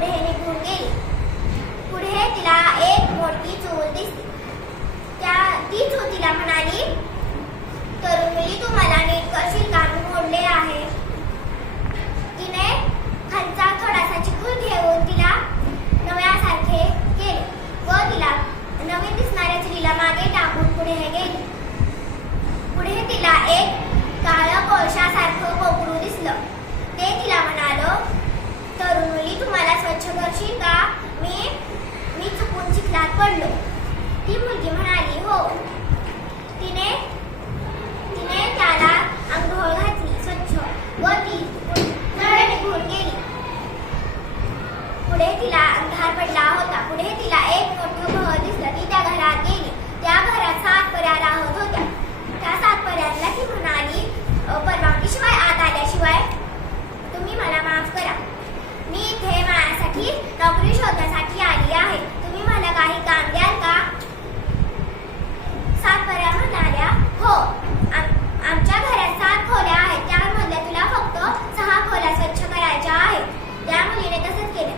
पुढे निघून गेली. पुढे तिला एक मोठी चूल दिसली. त्या ती चूल तिला म्हणाली तरुण मुली तू मला नीट करशील का मी मोडले आहे. तिने खालचा थोडासा चिकूल घेऊन तिला नव्यासारखे केले व तिला नवीन दिसणाऱ्या चुलीला मागे टाकून पुढे गेली. पुढे तिला एक काळं कोळशासारखं कोकरू दिसलं. ते तिला तुम्हाला मी मी चुकून चिखलात पडलो. ती मुलगी म्हणाली हो. तिने तिने त्याला आंघोळ घातली स्वच्छ व ती निघून गेली पुढे तिला अंधार पडला होता. पुढे तिला एक मोठं घर दिसलं ती त्या घरात गेली त्या घरात सात पर्या राहत होत्या त्या सात पर्यांना ती म्हणाली "अ, परवानगीशिवाय आत आल्याशिवाय तुम्ही मला माफ करा मी इथे माझ्यासाठी नोकरी शोधण्यासाठी आली आहे. तुम्ही मला काही काम द्याल का? सात म्हणाल्या हो. आमच्या घरात सात खोल्या आहेत. त्यामधल्या तुला फक्त सहा खोल्या स्वच्छ करायच्या आहेत. त्या मुलीने तसंच केलं.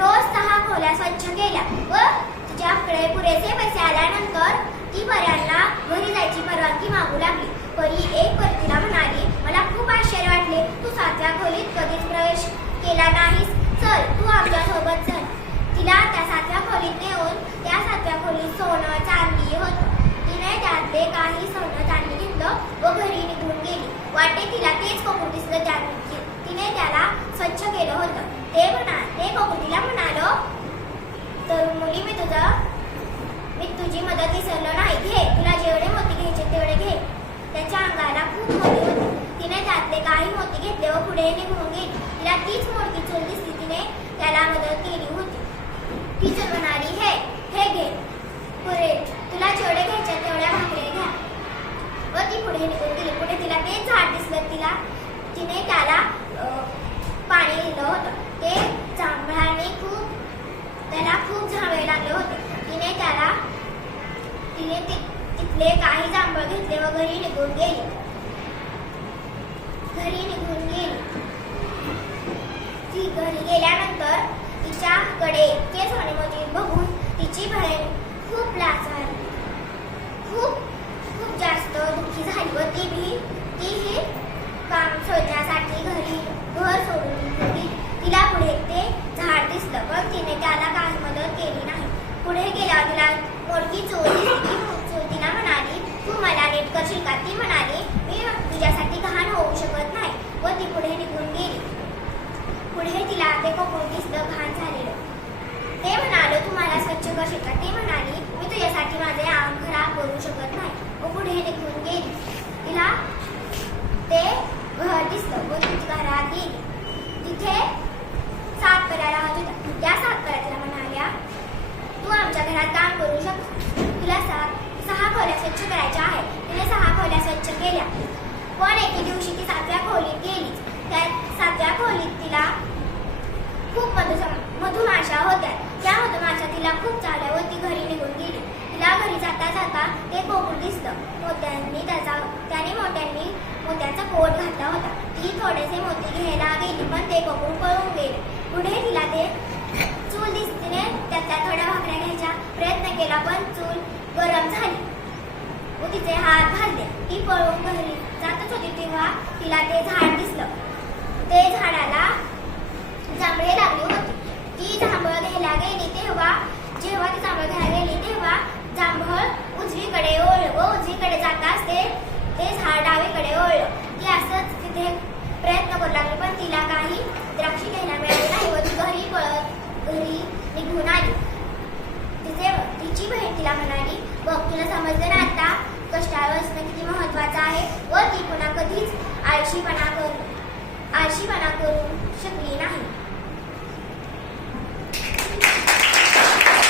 रोज सहा खोल्या स्वच्छ केल्या. व तिच्याकडे पुरेसे पैसे आल्यानंतर ती पर्याय घरी जायची परवानगी मागू लागली परी एक परी तिला म्हणाली मला खूप आश्चर्य वाटले तू सातव्या खोलीत कधीच प्रवेश केला नाहीस चल तू आमच्यासोबत चल तिला त्या सातव्या खोलीत नेऊन त्या सातव्या खोलीत सोनं चांदी होतं. तिने त्यातले काही सोनं चांदी घेतलं व घरी निघून गेली. वाटे तिला तेच कोकूर दिसलं चांदी तिने त्याला स्वच्छ केलं होतं. ते म्हणा ते कोकुटीला म्हणालो तर मुली मी तुझं मी तुझी मदत विसरलो नाही. घे तुला जेवढे मोती घ्यायचे तेवढे घे. त्याच्या अंगाला खूप मोती होती. तिने त्यातले काही मोती घेतले व पुढे निघून गेली. तिला तीच मोठी चूल दिसली. तिने त्याला मदत केली होती. ती चूल हे हे घे. पुरे तुला जेवढे घ्यायचे तेवढ्या भाकऱ्या घ्या. व ती पुढे निघून गेली. पुढे तिला तेच झाड दिसलं तिला तिने त्याला पाणी दिलं होतं. ते जांभळाने खूप त्याला खूप झावे लागले होते. तिने त्याला तिने तिथले काही जांभळ घेतले व घरी निघून गेली. घरी निघून गेली. ती घरी गेल्यानंतर तिच्याकडे इतके सोने मोती बघून तिची बहीण खूप लाचार खूप खूप जास्त दुःखी झाली व ती भी तीही काम शोधण्यासाठी घरी घर सोडून गेली तिला पुढे ते झाड दिसलं पण तिने त्याला काही मदत केली नाही. पुढे गेल्यावर तिला मोठी चोरी तिला म्हणाली तू मला नीट करशील का ती म्हणाली मी तुझ्यासाठी घाण होऊ शकत नाही व ती पुढे निघून गेली पुढे तिला ते कोकण दिसलं घाण झालेलं ते म्हणाले तू मला स्वच्छ करशील का ती म्हणाली मी तुझ्यासाठी माझे अंग खराब करू शकत नाही व पुढे निघून गेली तिला ते घर दिसलं व ती घरात गेली तिथे सात पर्या राहत होत्या त्या सात पर्या तिला म्हणाल्या तू आमच्या घरात काम करू शकतो. तुला सात सहा खोल्या स्वच्छ करायच्या आहेत. तिने सहा खोल्या स्वच्छ केल्या. पण एके दिवशी ती सातव्या खोलीत गेलीच त्या सातव्या खोलीत तिला खूप मधु मधुमाशा होत्या. त्या मधुमाशा तिला खूप चालल्या व ती घरी निघून गेली. तिला घरी जाता जाता ते कोकूळ दिसलं मोत्यांनी त्याचा त्याने मोत्यांनी मोत्याचा कोट घातला होता. ती थोडेसे मोती घ्यायला गेली पण ते कोकूळ पळून गेले. पुढे तिला ते प्रयत्न पण चूल गरम झाली. व तिचे हात भाजले. ती पळून घरी जातच होती तेव्हा तिला ते झाड दिसलं. ते झाडाला जांभळे लागली होती. ती जांभळ घ्यायला गेली तेव्हा जेव्हा ती जांभळ घ्यायला गेली तेव्हा जांभळ उजवीकडे ओळलं. व उजवीकडे जाताच ते ते झाड डावीकडे ओळलं. ती असंच तिथे प्रयत्न करू लागली पण तिला काही द्राक्षी घ्यायला मिळाली नाही व ती घरी पळत घरी निघून आली. तिची बहीण तिला म्हणाली बघ तुला समजलं ना आता? कष्टाळू असणं किती महत्वाचं आहे व ती पुन्हा कधीच आळशीपणा करू आळशीपणा करू शकली नाही.